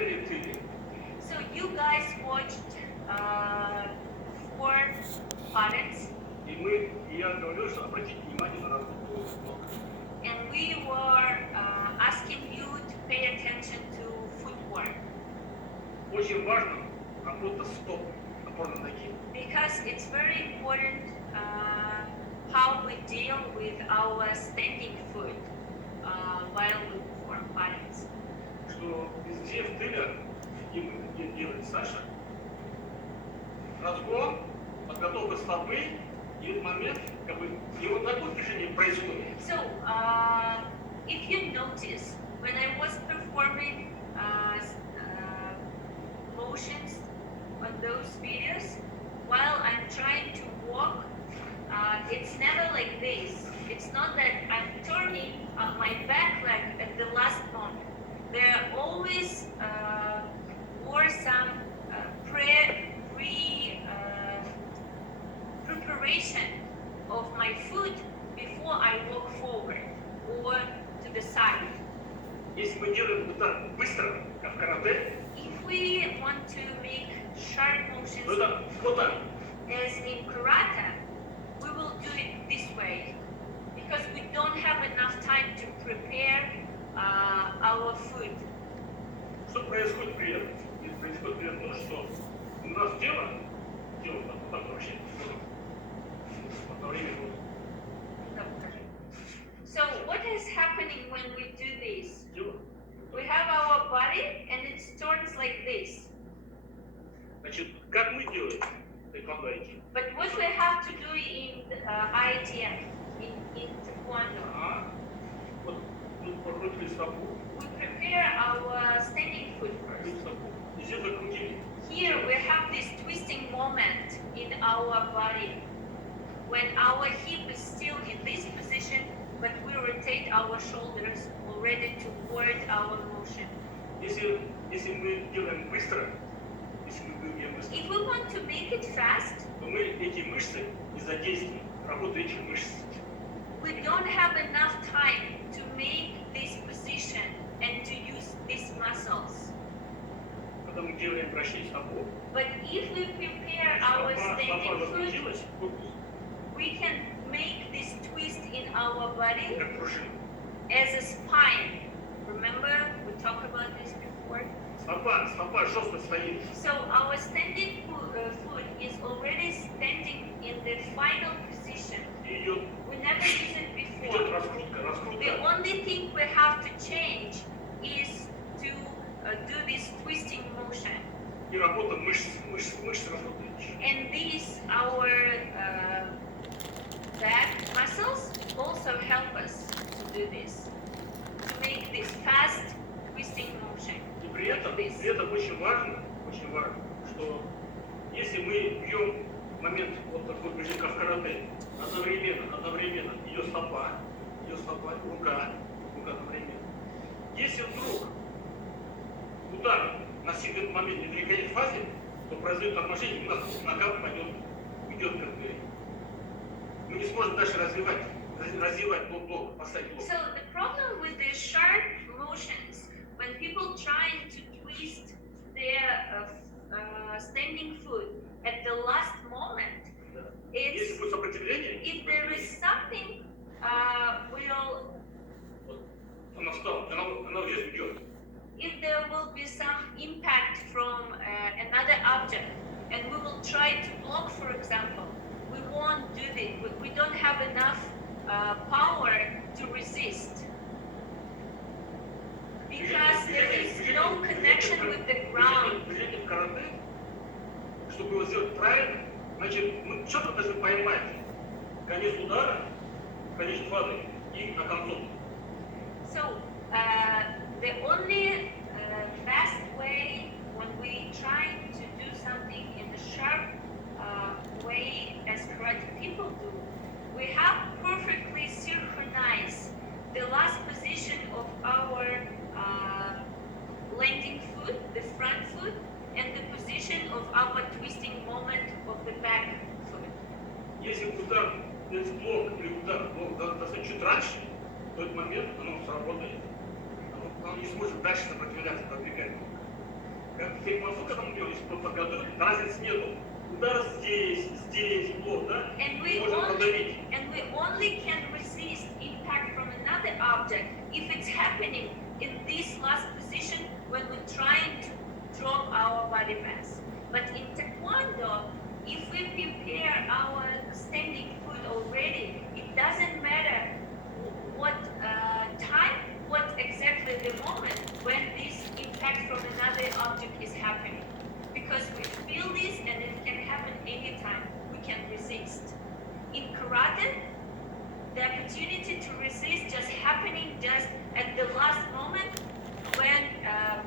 really thrilling. So you guys watched 4 parents, И я говорю, что обратите внимание на работу ног. and we were asking you to pay attention to footwork. Очень важно работа стоп, опорной ноги. Because it's very important how we deal with our standing foot while we perform parents. Что везде в тыле, и делает Саша, разгон, подготовка стопы, и в момент, как бы, и вот такое движение происходит. So, if you notice, when I was performing motions on those videos, while I'm trying to walk, it's never like this. It's not that I'm turning my back leg at the last moment. There always were some preparation of my foot before I walk forward or to the side. Если мы делаем удар быстро, как в карате, If we want to make sharp motions то это вот так. as in karate, we will do it this way because we don't have enough time to prepare our food. Что происходит при этом? Происходит при этом то, что у нас тело так вообще, во время So what is happening when we do this? тело. We have our body and it turns like this. Значит, как мы делаем тэквондо? But what we have to do in ITF, in Taekwondo, Вот тут прокрутили стопу, we prepare our standing foot прокрутили first. стопу, и здесь закрутили. Here we have this twisting moment in our body. When our hip is still in this position, but we rotate our shoulders already toward our motion. Если мы делаем быстро, если мы делаем быстро, If we want to make it fast, то мы эти мышцы из-за действий, работы этих мышц, we don't have enough time to make this position and to use these muscles. когда мы делаем вращение стопу, But if we prepare our стопа standing foot, закрутилась, we can make this twist in our body как пружина. as a spine. Remember, we talked about this before. Стопа жестко стоит. So our standing foot is already standing in the final position. И идет We never used it before. раскрутка. The only thing we have to change is to do this twisting motion. И работа мышц работает. And these, our back muscles also help us to do this. To make this fast twisting motion. И при этом очень важно, что если мы бьем момент вот такой движения, как в карате, одновременно ее стопа, рука одновременно. Если вдруг удар настигнет в момент в переходной фазе, то произойдет торможение, у нас нога уйдет вперед. Мы не сможем дальше развивать блок, поставить блок. So the problem with the sharp motions, when people trying to twist their standing foot at the last moment, Если it's будет сопротивление, if there is something will она встала, она здесь уйдет. if there will be some impact from another object and we will try to block, for example, we won't do this. We don't have enough power to resist because there is no connection with the ground. Движение в карате, чтобы его сделать правильно, значит, мы что-то должны поймать. Конец удара, конец фазы и оконцовку. So the only fast way when we try to do something in a sharp way as karate people do, we have perfectly synchronized the last position of our landing foot, the front foot, and the position of our twisting moment of the back foot. Если удар, если блок достаточно чуть раньше, в тот момент оно сработает. Оно не сможет дальше сопротивляться, продвигать. как феймасу, когда мы делали, что подготовили, разницы нету. Удар здесь, вот, да? Можно продавить. And we only can resist impact from another object if it's happening in this last position when we're trying to drop our body mass. But in Taekwondo, if we prepare our standing foot already, it doesn't matter what time, what exactly the moment when this impact from another object is happening. Because we feel this and it can happen anytime. We can resist. In karate, the opportunity to resist just happening just at the last moment when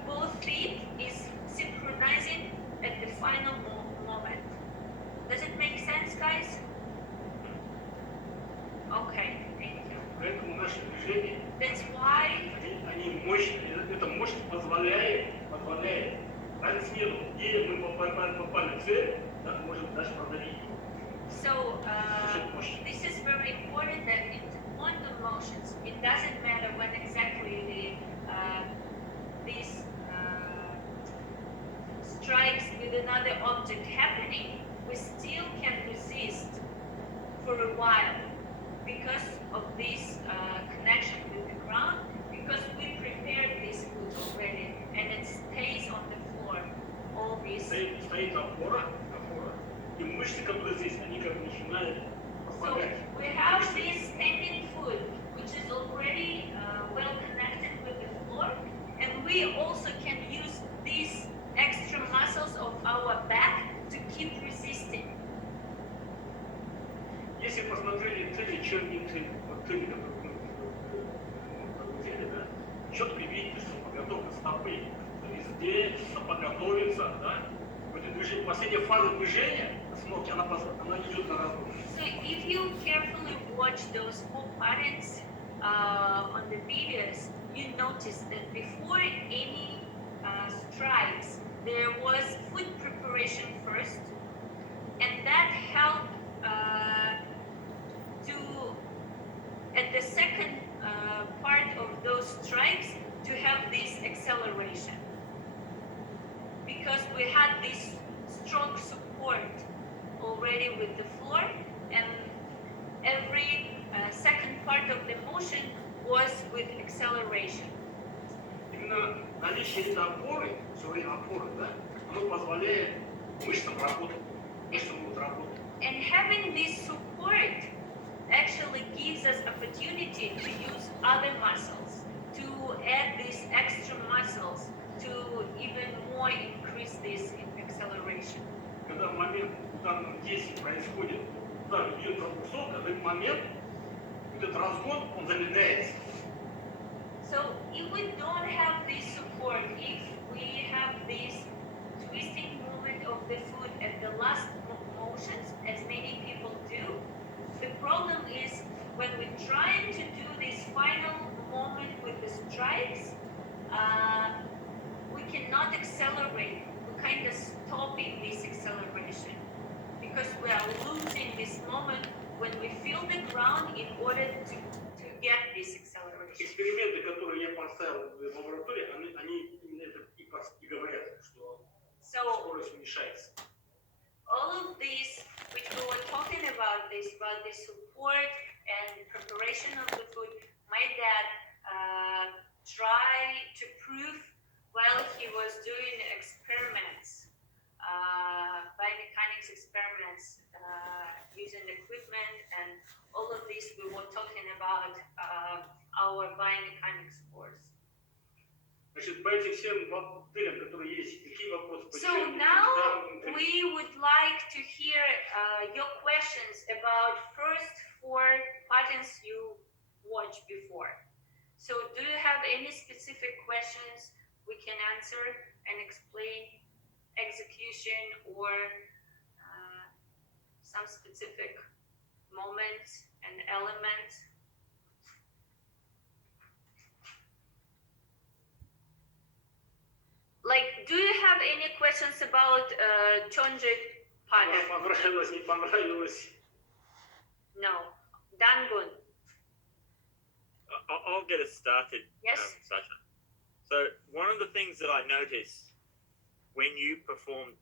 both feet is synchronizing at the final moment. Does it make sense, guys? Okay, thank you. Поэтому наши движения, That's why они мощные. Эта мощность позволяет. Разницы нету. Где мы попали в цель, да, можем дальше продавить. so this is very important that in Taekwondo motions, it doesn't matter when exactly these strikes with another object happening, we still can resist for a while because of this connection with the ground, because we prepared this foot already and it stays on the floor. All this. Стоит опора, и мышцы, которые здесь, они как бы начинают So помогать. we have this standing foot, which is already well connected with the floor, and we also can use these extra muscles of our back to keep resisting. Если посмотрели цели, которые мы делали, да, четко видите, что подготовка стопы, везде подготовиться, да, в этом движении, последняя фаза движения, смотрите, она идет на разгон. So if you carefully watch those 4 patterns on the videos, you notice that before any strikes, there was foot preparation first, and that helped to, at the second part of those strikes, to have this acceleration. Because we had this strong support already with the floor, and every second part of the motion was with acceleration. Именно наличие этой опоры, все время опоры, да, оно позволяет мышцам работать, мышцам будут работать. And having this support actually gives us opportunity to use other muscles, to add these extra muscles to even more increase this acceleration. Когда момент ударного действия происходит, удар идет высоко, в этот момент этот разгон, он замедляется. So if we don't have this support, if we have this twisting movement of the foot at the last motions, as many people do, the problem is when we're trying to do this final moment with the strikes, we cannot accelerate. We're kind of stopping this acceleration because we are losing this moment when we feel the ground in order to get this acceleration. Эксперименты, которые я поставил в лаборатории, они именно это и говорят, что скорость уменьшается. All of these, which we were talking about the support and preparation of the food, my dad tried to prove while he was doing experiments, biomechanics experiments, using equipment, and all of this we were talking about our biomechanics course. Значит, по этим всем моделям, которые есть, какие вопросы? So now we would like to hear your questions about first 4 patterns you watched before. So do you have any specific questions we can answer and explain execution or some specific moments and elements? Like, do you have any questions about Chonjit pattern? Понравилось, не понравилось. No. Dangun. I'll get us started, Yes. Sasha. So one of the things that I notice when you perform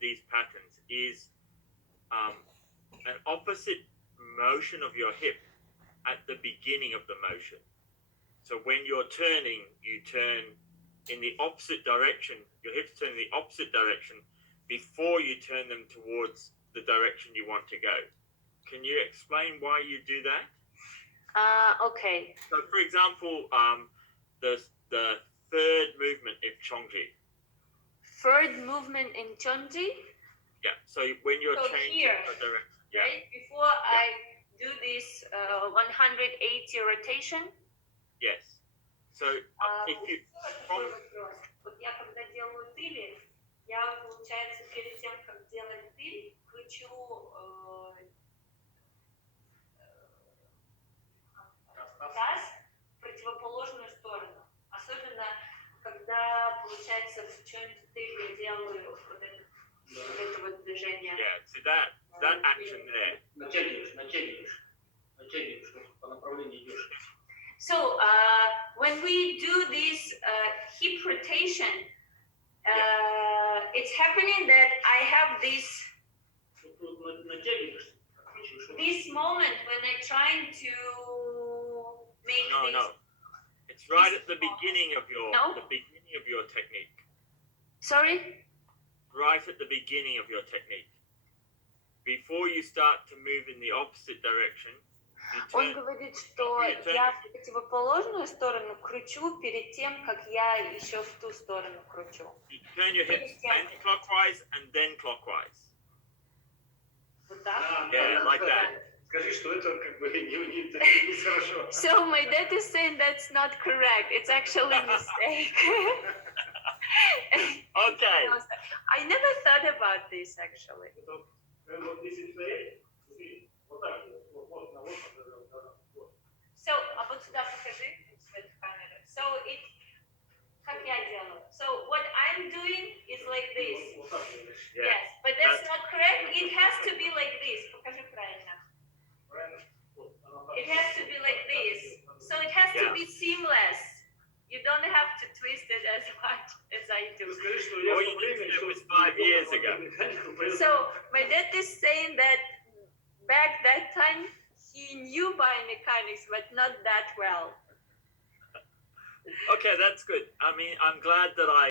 these patterns is an opposite motion of your hip at the beginning of the motion. So when you're turning, you turn in the opposite direction. Your hips turn in the opposite direction before you turn them towards the direction you want to go. Can you explain why you do that? Okay. So, for example, the third movement in Chongji. Third movement in Chonji. Yeah. So when you're So changing here, the direction, yeah. right? Before I do this 180 rotation. Yes. So if you from Вот я когда делаю тыли, я, получается, перед тем, как делать тыль, кручу таз в противоположную сторону. Особенно, когда, получается, в чём-то тыль я делаю вот это вот движение. Yeah, so that action there. Натягиваешь по направлению идешь. So when we do this hip rotation, it's happening that I have this moment when I'm trying to make this. No. It's right at the beginning of your technique. Sorry? Right at the beginning of your technique. Before you start to move in the opposite direction, Он говорит, что я в противоположную сторону кручу перед тем, как я еще в ту сторону кручу. you turn your hips anti-clockwise and then clockwise. Вот так? Yeah, like that. Скажи, что это как бы не хорошо. So my dad is saying that's not correct. It's actually a mistake. Okay. I never thought about this actually. Вот если стоять, вот так, вот. So, а вот сюда покажи в эту камеру. So it, как я делаю? So what I'm doing is like this. Yeah. Yes, but that's not correct. It has to be like this. Покажи правильно. It has to be like this. So it has to be seamless. You don't have to twist it as much as I do. All you did it was 5 years ago. So my dad is saying that back that time he knew biomechanics, but not that well. Okay, that's good. I mean, I'm glad that I